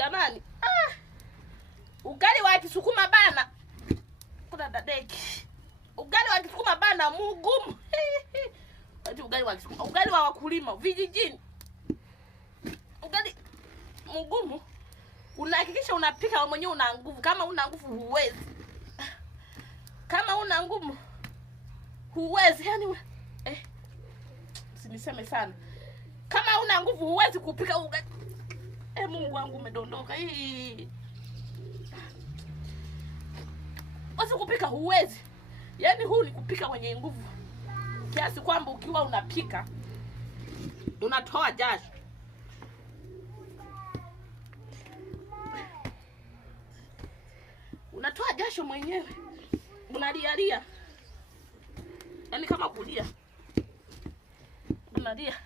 Jamani, ugali wa Kisukuma bana. Kuna dadeki. Ugali wa Kisukuma bana mgumu. Ati ugali wa Kisukuma, ugali wa wakulima vijijini. Ugali mgumu. Unahakikisha unapika wewe mwenyewe una nguvu. Kama una nguvu huwezi. Kama una nguvu huwezi. Yaani usiniseme sana. Kama una nguvu huwezi kupika ugali. Mungu wangu umedondoka. Wasi kupika huwezi. Yaani huu ni kupika wenye nguvu. Kiasi kwamba ukiwa unapika unatoa jasho. Unatoa jasho mwenyewe. Unalialia. Yaani kama kulia. Unalia.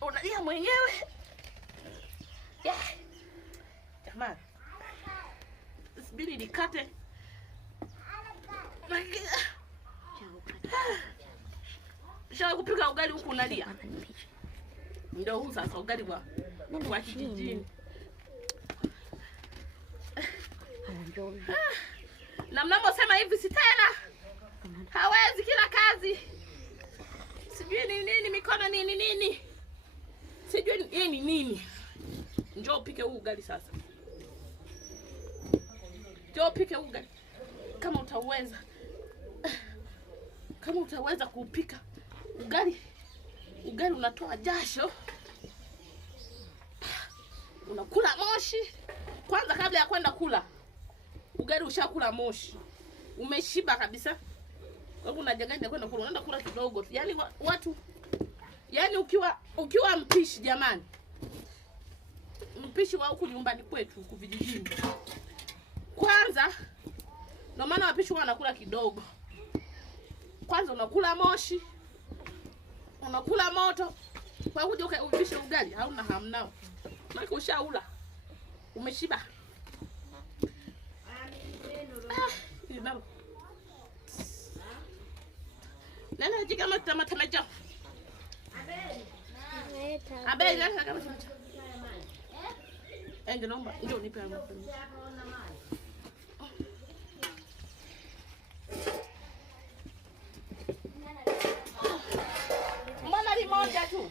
Unalia mwenyewe. Jamani. Subiri nikate. Shawa kupika ugali huku unalia. Ndio huu sasa ugali wa kijijini. Na mnamosema hivi si tena. Hawezi kila kazi. Sijui nini mikono nini. Sijui yeye ni nini. Njoo upike huu ugali sasa. Njoo upike ugali. Kama utaweza. Kama utaweza kuupika ugali. Ugali unatoa jasho. Unakula moshi. Kwanza kabla ya kwenda kula. Ugali ushakula moshi. Umeshiba kabisa. Wewe unajanganya kwenda kula, unaenda kula kidogo. Yaani watu ukiwa mpishi jamani. Mpishi wa huku nyumbani kwetu huku vijijini. Kwanza ndio maana wapishi wanakula kidogo. Kwanza unakula moshi. Unakula moto. Kwa hiyo uje upishe ugali hauna hamnao. Maana ushaula. Umeshiba. Ndio. Nana jika matama jao. Abe nana kama sasa. Ndio naomba ndio nipe hapo. Mbona limoja tu?